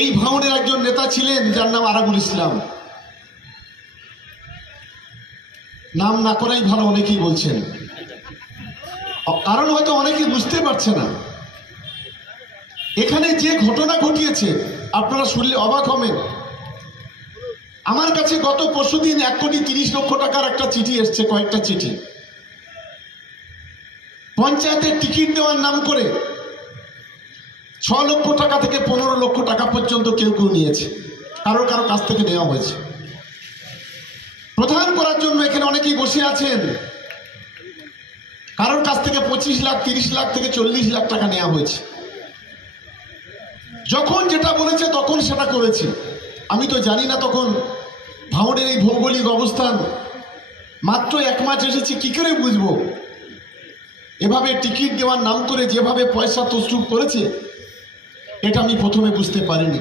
এই ভাঙড়ের একজন নেতা ছিলেন যার নাম আরাবুল ইসলাম। নাম না করাই ভালো, অনেকেই বলছেন, কারণ হয়তো অনেকেই বুঝতে পারছে না। এখানে যে ঘটনা ঘটিয়েছে আপনারা শুনলে অবাক হবেন। আমার কাছে গত পরশুদিন 1,30,00,000 টাকার একটা চিঠি এসছে, কয়েকটা চিঠি। পঞ্চায়েতের টিকিট দেওয়ার নাম করে 6 লক্ষ টাকা থেকে 15 লক্ষ টাকা পর্যন্ত কেউ কেউ নিয়েছে, কারো কারো কাছ থেকে নেওয়া হয়েছে। প্রধান করার জন্য এখানে অনেকেই বসে আছেন, কারোর কাছ থেকে 25 লাখ, 30 লাখ থেকে 40 লাখ টাকা নেওয়া হয়েছে। যখন যেটা বলেছে তখন সেটা করেছে। আমি তো জানি না তখন ভাঙড়ের এই ভৌগোলিক অবস্থান, মাত্র 1 মাস এসেছি, কি করে বুঝবো? এভাবে টিকিট দেওয়ার নাম করে যেভাবে পয়সা তসরুপ করেছে, এটা আমি প্রথমে বুঝতে পারিনি।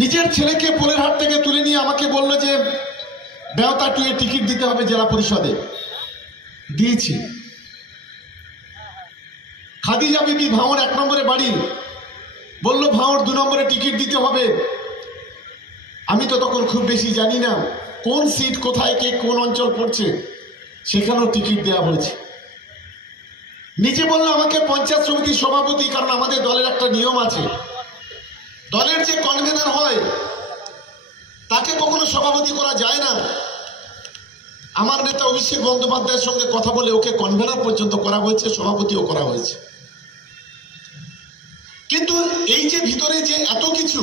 নিজের ছেলেকে পোলের হাট থেকে তুলে নিয়ে আমাকে বললো যে বেওতা টুয়ে টিকিট দিতে হবে জেলা পরিষদে। দিয়েছি। খাদিজা বিবি ভাঙড় 1 নম্বরে বাড়ি, বললো ভাঙড় 2 নম্বরে টিকিট দিতে হবে। আমি তো তখন খুব বেশি জানি না কোন সিট কোথায়, কে কোন অঞ্চল পড়ছে, সেখানেও টিকিট দেওয়া হয়েছে। নিজে বললো আমাকে পঞ্চায়েত সমিতির সভাপতি, কারণ আমাদের দলের একটা নিয়ম আছে, দলের যে কনভেনার হয় তাকে কখনো সভাপতি করা যায় না। আমার নেতা অভিষেক বন্দ্যোপাধ্যায়ের সঙ্গে কথা বলে ওকে কনভেনার পর্যন্ত করা হয়েছে, সভাপতিও করা হয়েছে। কিন্তু এই যে ভিতরে যে এত কিছু,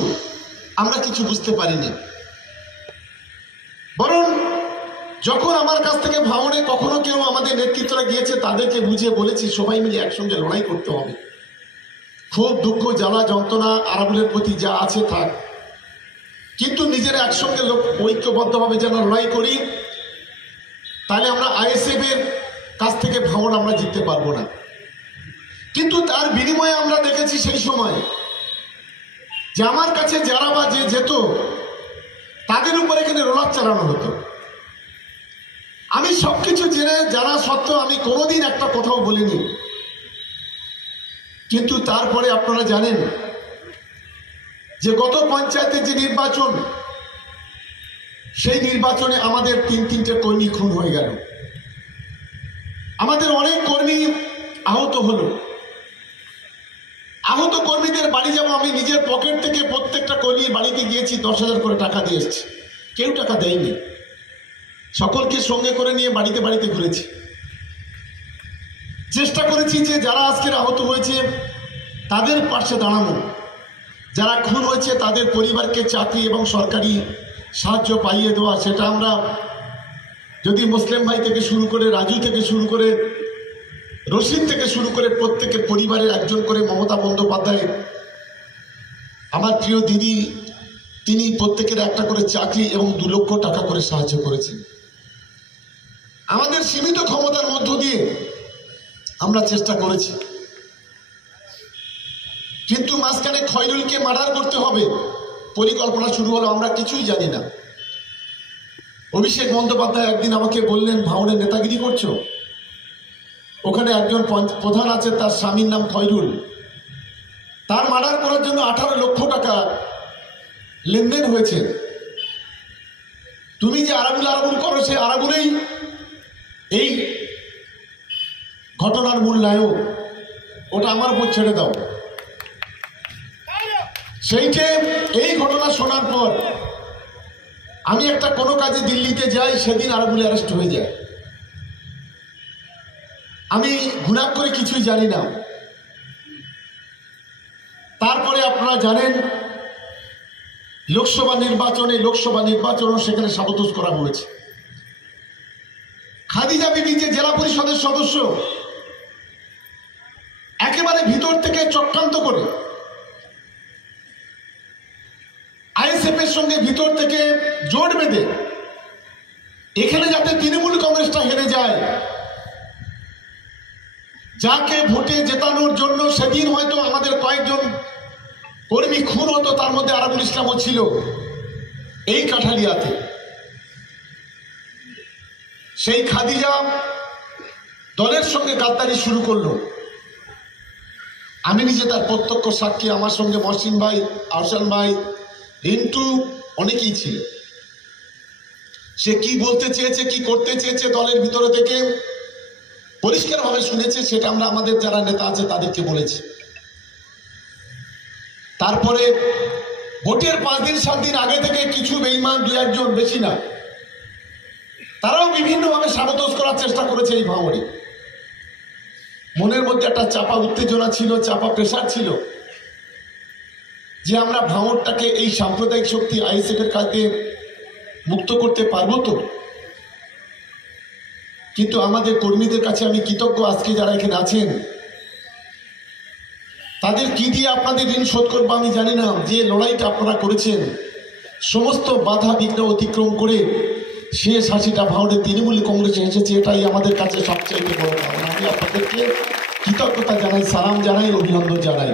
আমরা কিছু বুঝতে পারিনি। বরং যখন আমার কাছ থেকে ভাঙড়ে কখনো কেউ আমাদের নেতৃত্বরা গিয়েছে, তাদেরকে বুঝিয়ে বলেছি সবাই মিলে একসঙ্গে লড়াই করতে হবে। ক্ষোভ, দুঃখ, জ্বালা, যন্ত্রণা আরাবুলের প্রতি যা আছে থাক, কিন্তু নিজেরা একসঙ্গে ঐক্যবদ্ধভাবে যেন লড়াই করি, তাহলে আমরা আইএসএফ এর কাছ থেকে ভাঙড় আমরা জিততে পারবো না। কিন্তু তার বিনিময়ে আমরা দেখেছি সেই সময় যে আমার কাছে যারা বা যে যেত, তাদের উপর এখানে রোলার চালানো হতো। আমি সবকিছু জেনে জানা সত্ত্বেও আমি কোনোদিন একটা কথাও বলিনি। কিন্তু তারপরে আপনারা জানেন যে গত পঞ্চায়েতের যে নির্বাচন, সেই নির্বাচনে আমাদের 3-3টে কর্মী খুন হয়ে গেল, আমাদের অনেক কর্মী আহত হলো। আহত কর্মীদের বাড়ি যাব, আমি নিজের পকেট থেকে প্রত্যেকটা কর্মীর বাড়িতে গিয়েছি, 10,000 করে টাকা দিয়ে এসেছি। কেউ টাকা দেয়নি, সকলকে সঙ্গে করে নিয়ে বাড়িতে বাড়িতে ঘুরেছি। চেষ্টা করেছি যে যারা আজকের আহত হয়েছে তাদের পাশে দাঁড়ানো, যারা খুন হয়েছে তাদের পরিবারকে চাকরি এবং সরকারি সাহায্য পাইয়ে দেওয়া। সেটা আমরা যদি মুসলিম ভাই থেকে শুরু করে, রাজু থেকে শুরু করে, রশিদ থেকে শুরু করে প্রত্যেকের পরিবারের একজন করে, মমতা বন্দ্যোপাধ্যায় আমার প্রিয় দিদি, তিনি প্রত্যেকের একটা করে চাকরি এবং 2 লক্ষ টাকা করে সাহায্য করেছেন। আমাদের সীমিত ক্ষমতার মধ্য দিয়ে আমরা চেষ্টা করেছি। কিন্তু মাঝখানে খয়রুলকে মার্ডার করতে হবে পরিকল্পনা শুরু হলো, আমরা কিছুই জানি না। অভিষেক বন্দ্যোপাধ্যায় একদিন আমাকে বললেন, ভাঙড়ে নেতাগিরি করছো, ওখানে একজন প্রধান আছে, তার স্বামীর নাম খয়রুল, তার মার্ডার করার জন্য 18 লক্ষ টাকা লেনদেন হয়েছে। তুমি যে আরাবুল করো, সে আরাবুলেই এই ঘটনার মূল নায়ক, ওটা আমার উপর ছেড়ে দাও। সেইটে এই ঘটনা শোনার পর আমি একটা কোনো কাজে দিল্লিতে যাই, সেদিন আরাবুল অ্যারেস্ট হয়ে যায়। আমি ঘুণাক করে কিছুই জানি না। তারপরে আপনারা জানেন লোকসভা নির্বাচনও সেখানে সাবতোষ করা হয়েছে। খাদিজা বিবি যে জেলা পরিষদের সদস্য, একেবারে ভিতর থেকে চক্রান্ত করে আইএসএফ এর সঙ্গে ভিতর থেকে জোট বেঁধে এখানে যাতে তৃণমূল কংগ্রেসটা হেরে যায়, যাকে ভোটে জেতানোর জন্য সেদিন হয়তো আমাদের কয়েকজন কর্মী খুন হতো, তার মধ্যে আরাবুল ইসলামও ছিল এই কাঠালিয়াতে। সেই খাদিজা দলের সঙ্গে গাদ্দারি শুরু করলো। আমি নিজে তার প্রত্যক্ষ সাক্ষী। আমার সঙ্গে মহসিন ভাই, আহসান ভাই, রিন্টু, অনেকেই ছিল। সে কি বলতে চেয়েছে, কি করতে চেয়েছে দলের ভিতরে থেকে পরিষ্কারভাবে শুনেছে, সেটা আমরা আমাদের যারা নেতা আছে তাদেরকে বলেছি। তারপরে ভোটের 5 দিন 7 দিন আগে থেকে কিছু বেঈমান, 2-1 জন, বেশি না, তারাও বিভিন্নভাবে সাবতোষ করার চেষ্টা করেছে এই ভাঙড়ে। মনের মধ্যে একটা চাপা উত্তেজনা ছিল, চাপা প্রেশার ছিল যে আমরা ভাঙড়টাকে এই সাম্প্রদায়িক শক্তি আইএসএফ এর কাছে মুক্ত করতে পারবো তো। কিন্তু আমাদের কর্মীদের কাছে আমি কৃতজ্ঞ, আজকে যারা এখানে আছেন তাদের কি দিয়ে আপনাদের ঋণ শোধ করবো আমি জানি না। যে লড়াইটা আপনারা করেছেন, সমস্ত বাধা বিঘ্ন অতিক্রম করে শেষ হাসিটা ভাঙড়ে তৃণমূল কংগ্রেসে এসেছে, এটাই আমাদের কাছে সবচেয়ে বড় পাওনা। আমি আপনাদেরকে কৃতজ্ঞতা জানাই, সালাম জানাই, অভিনন্দন জানাই।